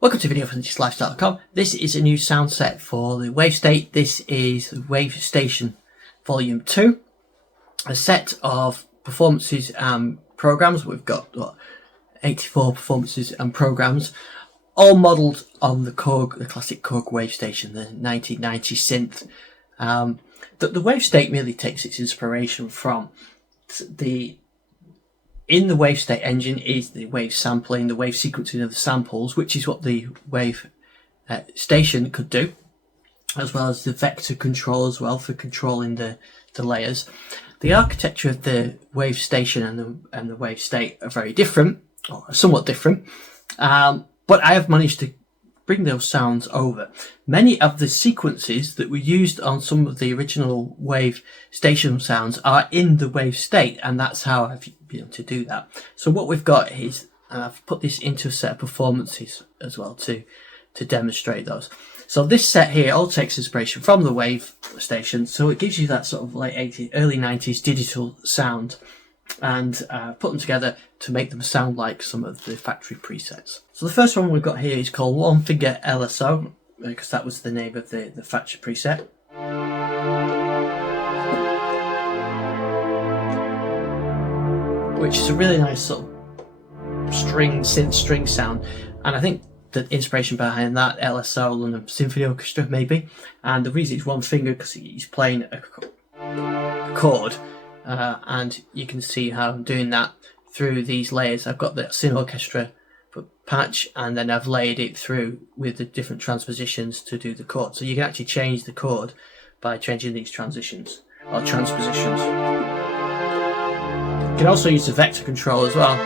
Welcome to a video from DigizipLifestyle.com. This is a new sound set for the Wavestate. This is the Wavestation Volume 2. A set of performances and programs. We've got 84 performances and programs, all modelled on the classic Korg Wavestation, the 1990 synth. The Wavestate merely takes its inspiration from in the Wavestate engine is the wave sampling, the wave sequencing of the samples, which is what the Wavestation could do, as well as the vector control as well for controlling the layers. The architecture of the Wavestation and the Wavestate are very different, or somewhat different, but I have managed to bring those sounds over. Many of the sequences that were used on some of the original Wavestation sounds are in the Wavestate, and that's how I've been able to do that. So what we've got is, and I've put this into a set of performances as well to demonstrate those. So this set here all takes inspiration from the Wavestation, so it gives you that sort of late 80s, early 90s digital sound, and put them together to make them sound like some of the factory presets. So the first one we've got here is called One Finger LSO, because that was the name of the factory preset. Which is a really nice sort of synth string sound, and I think the inspiration behind that, LSO and a symphony orchestra maybe, and the reason it's one finger because he's playing a chord, and you can see how I'm doing that through these layers. I've got the synth orchestra patch, and then I've layered it through with the different transpositions to do the chord. So you can actually change the chord by changing these transitions or transpositions. You can also use the vector control as well.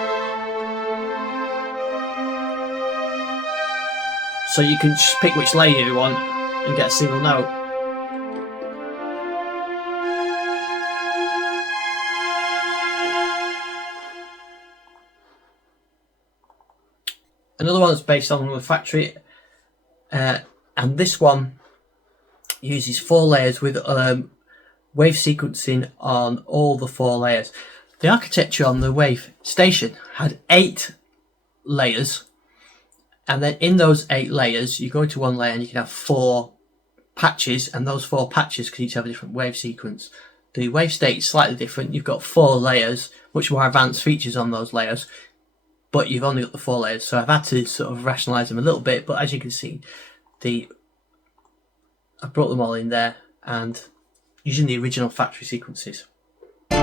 So you can just pick which layer you want and get a single note. Another one is based on the factory, and this one uses 4 layers with wave sequencing on all the 4 layers. The architecture on the Wavestation had 8 layers, and then in those 8 layers you go to one layer and you can have 4 patches, and those 4 patches can each have a different wave sequence. The Wavestate is slightly different. You've got 4 layers, much more advanced features on those layers, but you've only got the 4 layers, so I've had to sort of rationalise them a little bit, but as you can see, I've brought them all in there and using the original factory sequences. So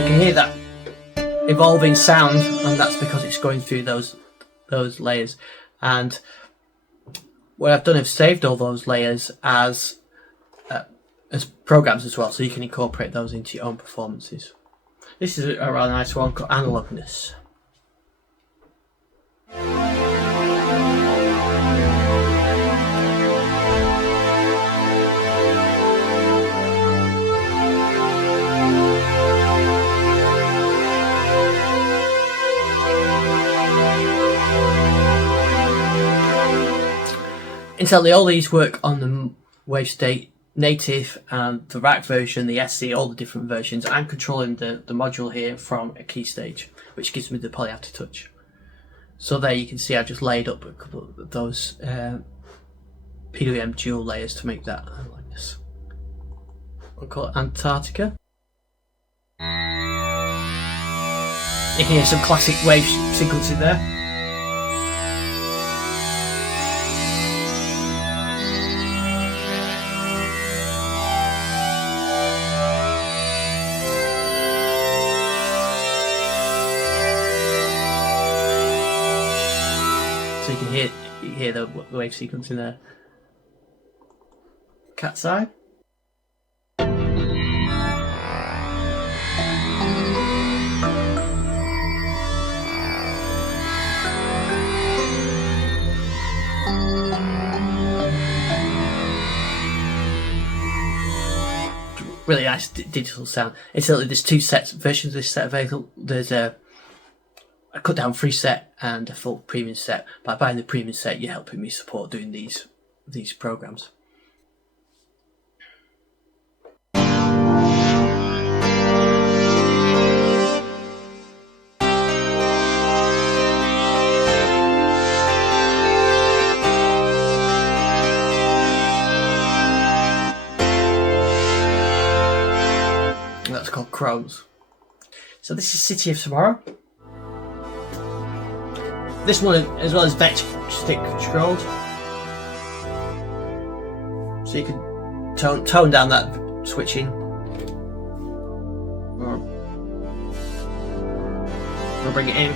you can hear that evolving sound, and that's because it's going through those layers. And what I've done is saved all those layers as programs as well, so you can incorporate those into your own performances. This is a rather nice one called Analogness. Incidentally, all these work on the Wavestate Native and the rack version, the SE, all the different versions. I'm controlling the module here from a key stage, which gives me the poly aftertouch. So there you can see I've just laid up a couple of those PWM dual layers to make that like this. We'll call it Antartica. You can hear some classic wave sequencing there. So you can hear the wave sequence in there. Cat's eye. Really nice digital sound. Incidentally, there's 2 versions of this set available. There's a a cut down free set and a full premium set. By buying the premium set, you're helping me support doing these programs. That's called Crows. So this is City of Tomorrow. This one, as well as vector stick controlled, so you can tone down that switching, or bring it in,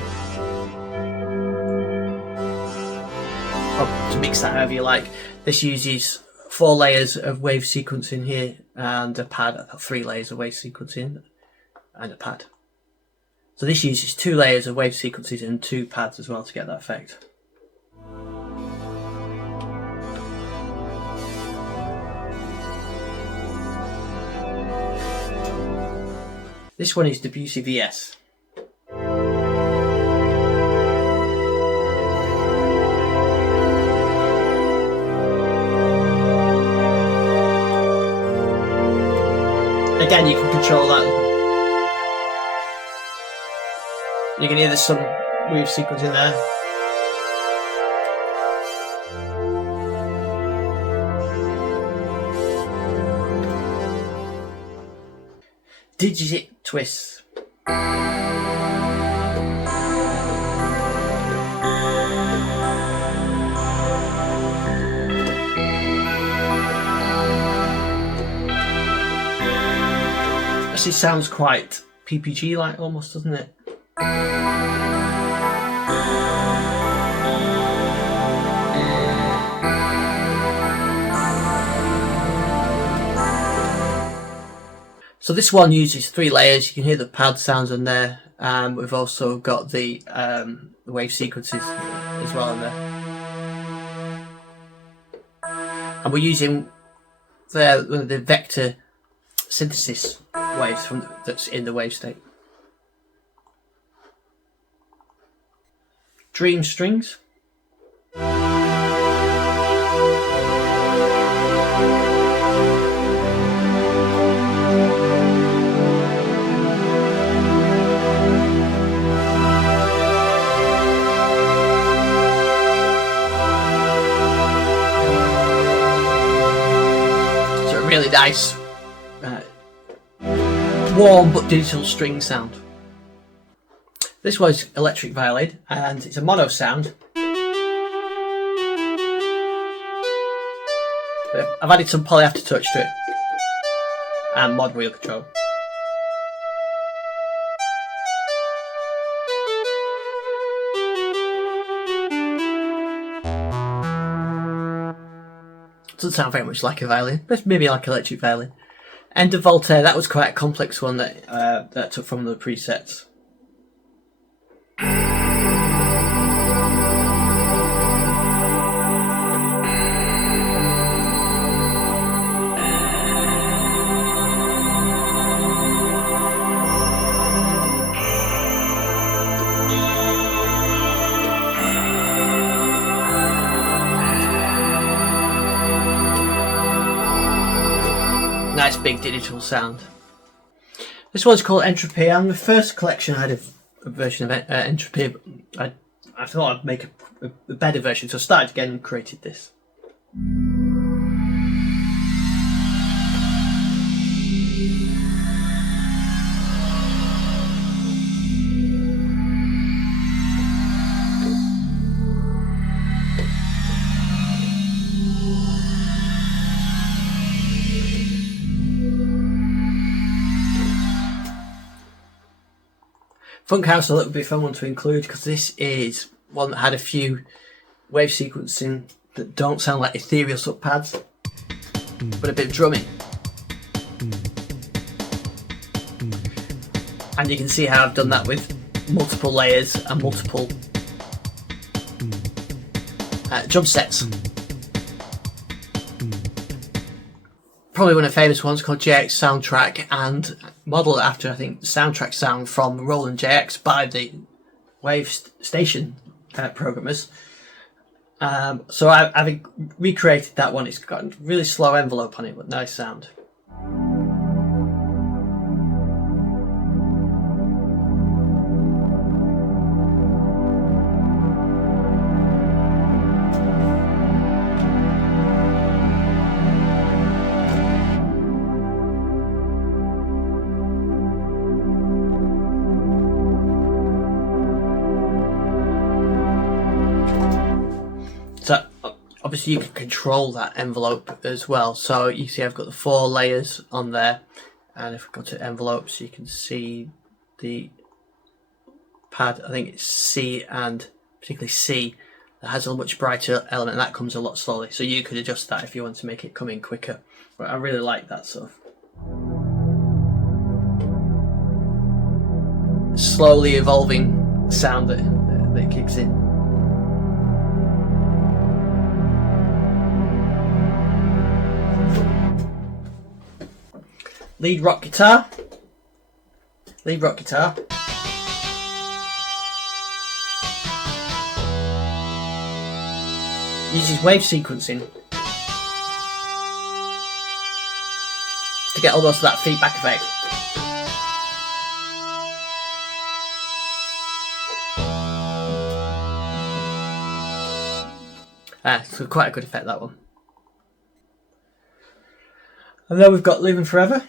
or to mix that however you like. This uses 4 layers of wave sequencing here and a pad. I've got 3 layers of wave sequencing and a pad. So this uses 2 layers of wave sequences and 2 pads as well to get that effect. This one is Debussy VS. Again, you can control that. You can hear there's some wave sequence in there. Digizip Twists. Actually sounds quite PPG-like almost, doesn't it? So this one uses 3 layers. You can hear the pad sounds in there. We've also got the wave sequences as well in there. And we're using the vector synthesis waves that's in the Wavestate. Dream strings. Really nice, warm but digital string sound. This was electric violin, and it's a mono sound. I've added some poly aftertouch to it, and mod wheel control. Doesn't sound very much like a violin, but maybe like electric violin. End of Voltaire, that was quite a complex one that I took from the presets. Nice big digital sound. This one's called Entropy. On the first collection I had a version of Entropy, but I thought I'd make a better version, so I started again and created this. Funk House, a little bit fun one to include because this is one that had a few wave sequencing that don't sound like ethereal sub pads, but a bit of drumming. And you can see how I've done that with multiple layers and multiple drum sets. Probably one of the famous ones called JX Soundtrack, and modelled after, I think, the soundtrack sound from Roland JX by the Wavestation programmers. So I've recreated that one. It's got a really slow envelope on it, but nice sound. So obviously you can control that envelope as well. So you see I've got the 4 layers on there, and if I go to envelopes you can see the pad, I think it's C, and particularly C, that has a much brighter element, and that comes a lot slowly. So you could adjust that if you want to make it come in quicker. But I really like that sort of slowly evolving sound that kicks in. Lead rock guitar. Uses wave sequencing to get almost that feedback effect. So quite a good effect, that one. And then we've got Living Forever.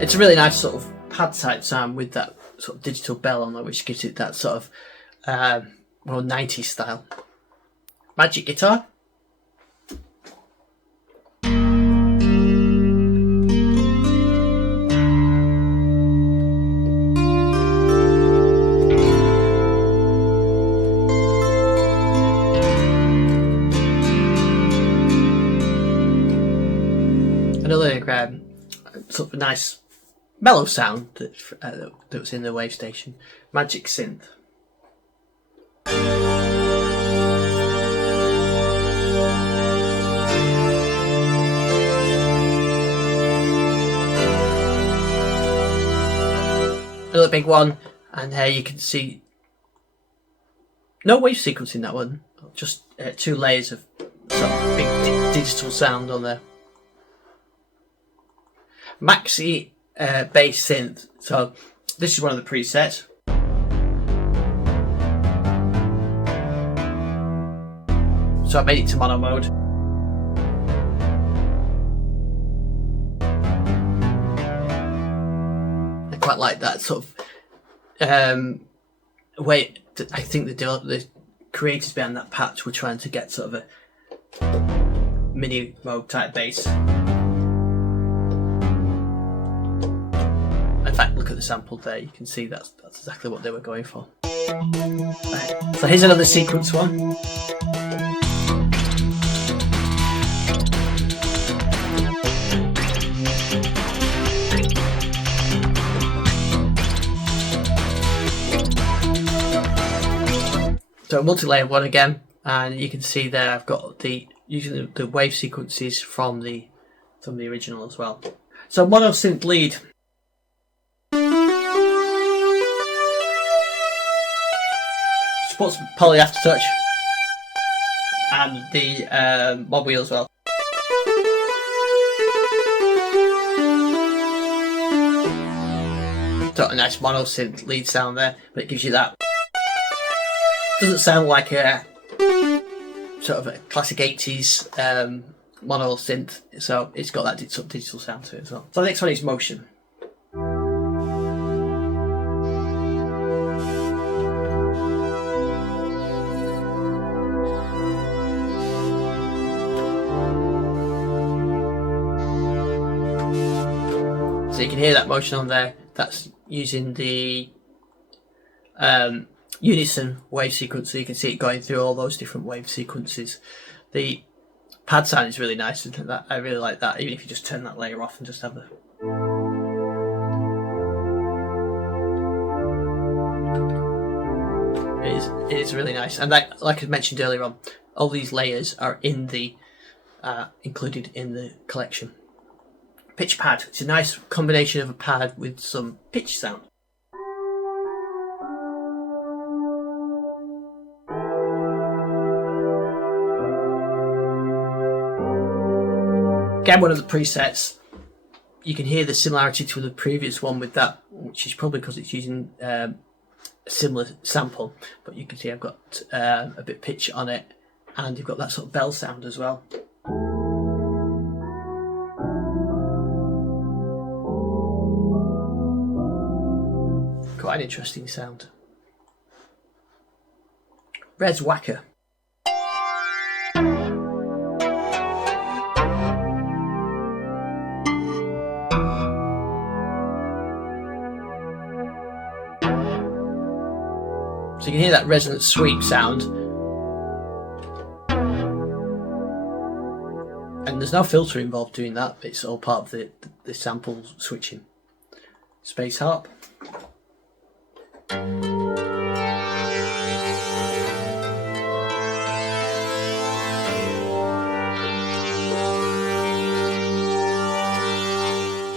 It's a really nice sort of pad type sound with that sort of digital bell on there, which gives it that sort of more 90s style. Magic guitar. Another sort of nice mellow sound that was in the Wavestation. Magic Synth. Another big one, and here you can see no wave sequence in that one, just 2 layers of sort of big digital sound on there. MaxiBassSynth. So this is one of the presets. So I made it to mono mode. I quite like that sort of way. I think the creators behind that patch were trying to get sort of a mini mode type bass. In fact, look at the sample there, you can see that's exactly what they were going for. Right. So here's another sequence one. So a multi-layer one again, and you can see there I've got using the wave sequences from the original as well. So Monosynthlead. Supports poly aftertouch and the mod wheel as well. Got a nice monosynth lead sound there, but it gives you that. Doesn't sound like a sort of a classic 80s mono synth, so it's got that sort of digital sound to it as well. So the next one is Motion. So you can hear that motion on there. That's using the unison wave sequence, so you can see it going through all those different wave sequences. The pad sound is really nice, isn't it? I really like that, even if you just turn that layer off and just have the... It is really nice, and like I mentioned earlier on, all these layers are in the included in the collection. Pitch pad. It's a nice combination of a pad with some pitch sound. Again, one of the presets. You can hear the similarity to the previous one with that, which is probably because it's using a similar sample, but you can see I've got a bit of pitch on it, and you've got that sort of bell sound as well. Quite an interesting sound. Res Wacker. So you can hear that resonant sweep sound, and there's no filter involved doing that. It's all part of the sample switching. Space harp.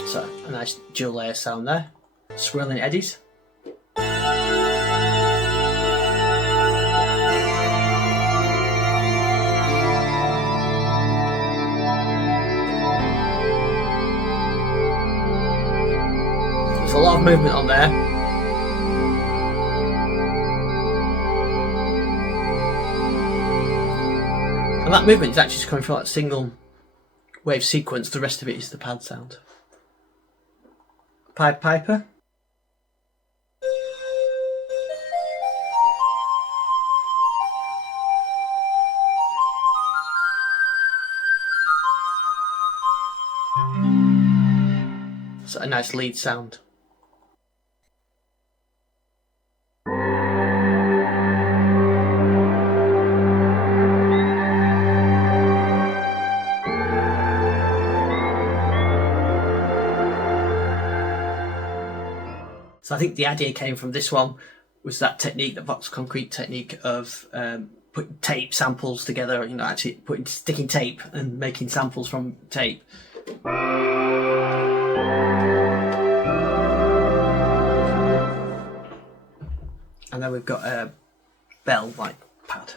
So a nice dual layer sound there. Swirling Eddies. There's a lot of movement on there. And that movement is actually coming from that single wave sequence. The rest of it is the pad sound. Pied Piper. So a nice lead sound. So I think the idea came from this one, was that technique, the Vox Concrete technique of putting tape samples together, you know, actually sticking tape and making samples from tape. And then we've got a bell-like pad.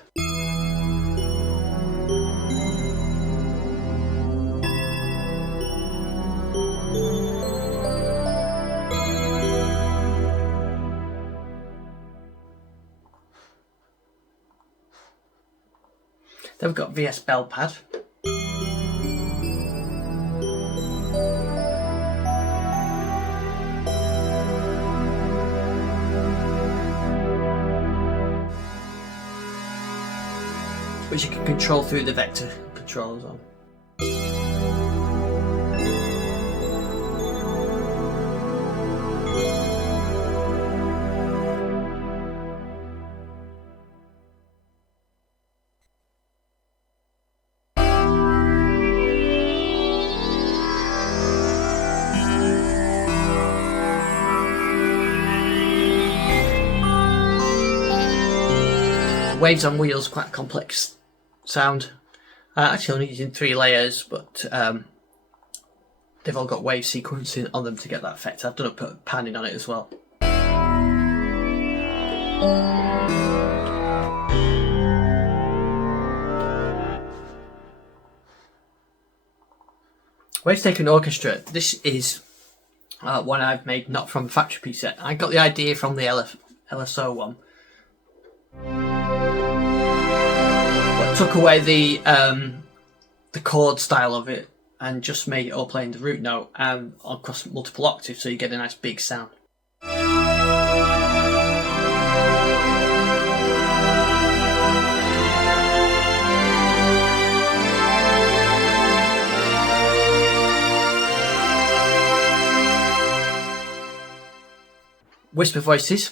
Then we've got VS Bell Pad. Which you can control through the vector controls on. Waves on Wheels, quite a complex sound. Actually only using 3 layers, but they've all got wave sequencing on them to get that effect. I've done a put panning on it as well. Wavestate Orchestra. This is one I've made not from a factory preset. I got the idea from the LSO one. But took away the chord style of it and just made it all play in the root note and across multiple octaves, so you get a nice big sound. Whisper Voices.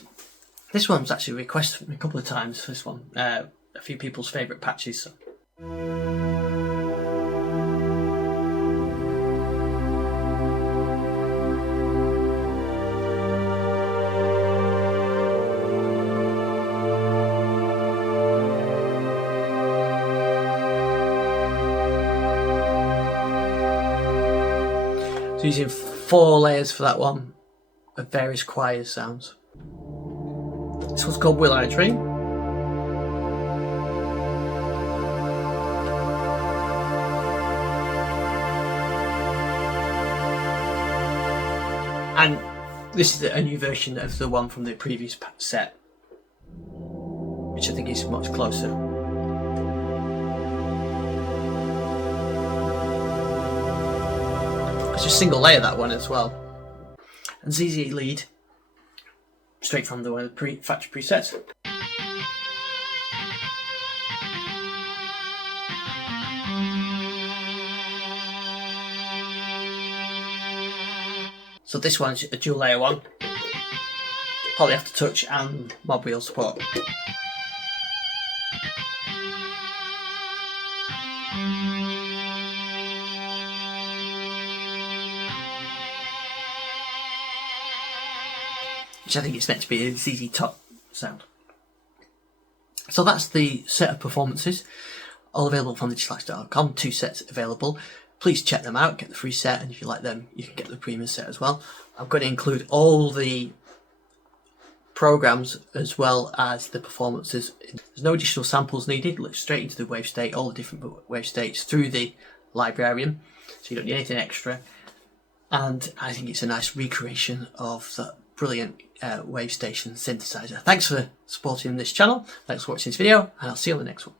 This one's actually requested a couple of times. This one, a few people's favourite patches. So. using 4 layers for that one of various choir sounds. This one's called Wil I. And this is a new version of the one from the previous set, which I think is much closer. It's a single layer, that one as well. And ZZ lead, straight from the one of the factory presets. So this one's a dual layer one, poly aftertouch and mod wheel support. Which I think is meant to be a ZZ Top sound. So that's the set of performances, all available from digizip.com. 2 sets available. Please check them out, get the free set, and if you like them, you can get the premium set as well. I'm going to include all the programs as well as the performances. There's no additional samples needed. Look straight into the Wavestate, all the different Wavestates through the librarian, so you don't need anything extra. And I think it's a nice recreation of that brilliant Wavestation synthesizer. Thanks for supporting this channel. Thanks for watching this video, and I'll see you on the next one.